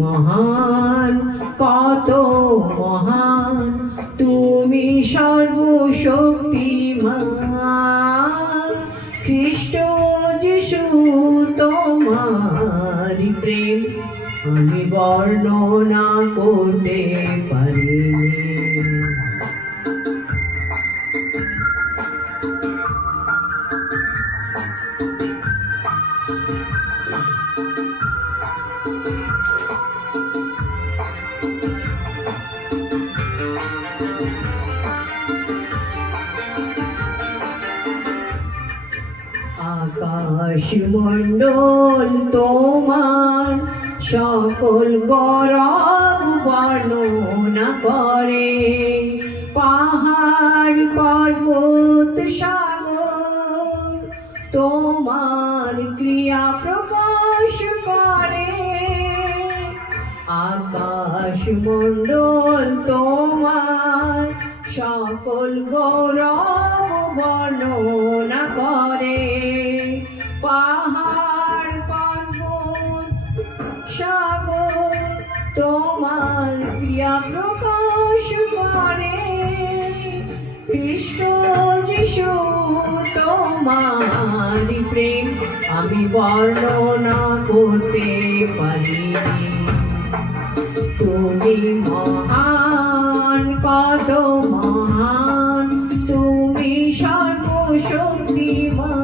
মহান, কত মহান তুমি সর্বশক্তিমান। খ্রিস্ট যিশু তোমার প্রেম আমি বর্ণনা করতে পারিনি। আকাশ মণ্ডল তোমার সকল গৌরব বর্ণনা করে। পাহাড় পর্বত সাগর তোমার ক্রিয়া প্রকাশ করে। আকাশ মণ্ডল তোমার সকল গৌরব বর্ণনা করে। পাহাড় পর্বত সাগর তোমার ক্রিয়া প্রকাশ করে। খ্রিস্ট যিশু তোমার প্রেম আমি বর্ণনা করতে পারিনি। তুমি মহান, কত মহান তুমি সর্বশক্তিমান।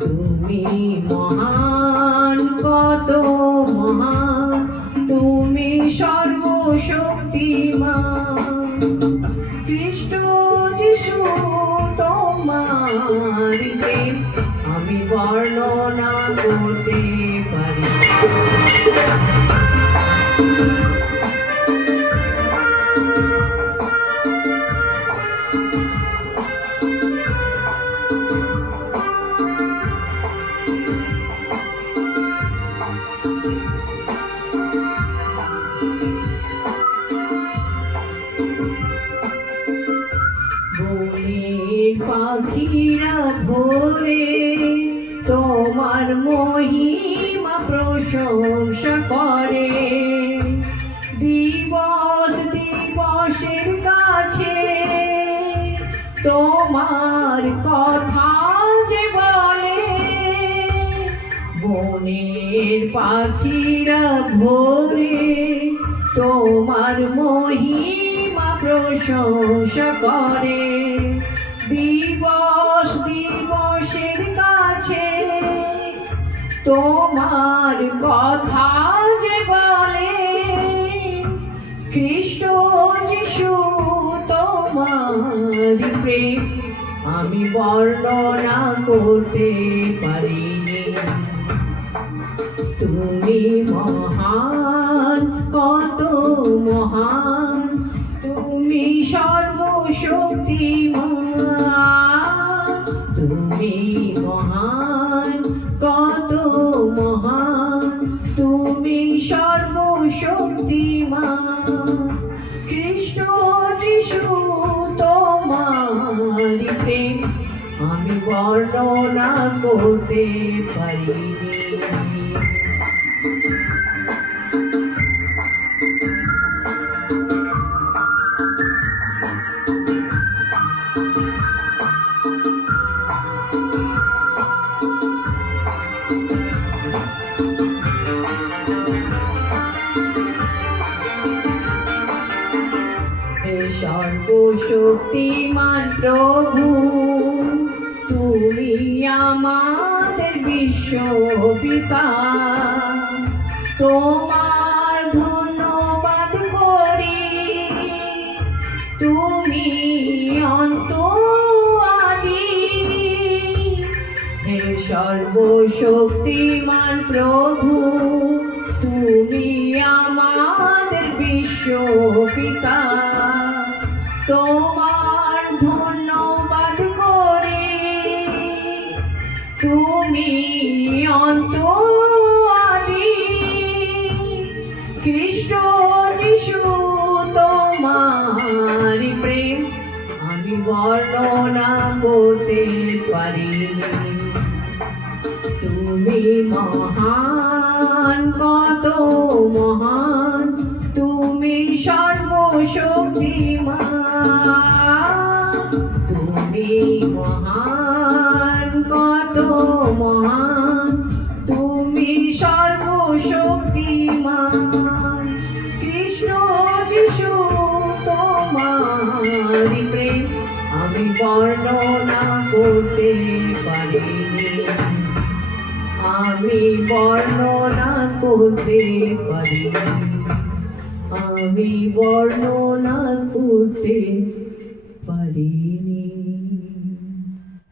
তুমি মহান, কত মহান তুমি সর্বশক্তিমান। খ্রিস্ট যিশু তোমার প্রেম আমি বর্ণনা করতে পারি। বনের পাখিরা ভোরে তোমার মহিমা প্রশংসা করে। দিবস দিবসের কাছে তোমার কথা যে বলে। বনের পাখিরা ভোরে তোমার মহিমা প্রশংসা করে। দিবস দিবসের কাছে তোমার কথা যে বলে। খ্রিস্ট যিশু তোমার প্রেম আমি বর্ণনা করতে পারিনি। তুমি মহান, কত মহান তুমি সর্বশক্তিমান। তুমি মহান, কত মহান তুমি সর্বশক্তিমান। খ্রিস্ট যিশু তোমার প্রেম আমি বর্ণনা করতে পারিনি। সর্বশক্তিমান প্রভু তুমি আমাদের বিশ্বপিতা। তোমার ধন্যবাদ করি তুমি অন্ত আদি। হে সর্বশক্তিমান প্রভু তুমি আমাদের বিশ্বপিতা। তোমার ধন্যবাদ করি তুমি অন্ত আদি। খ্রিস্ট যিশু তোমার প্রেম আমি বর্ণনা করতে পারিনি। তুমি মহান। মহান, তুমি সর্বশক্তিমান। তুমি মহান, কত মহান, তুমি সর্বশক্তিমান। কৃষ্ণ যিশু তোমারি প্রেম আমি বর্ণনা করতে পারিনি, আমি বর্ণনা করতে পারিনি, আমি বর্ণনা করতে পারিনি।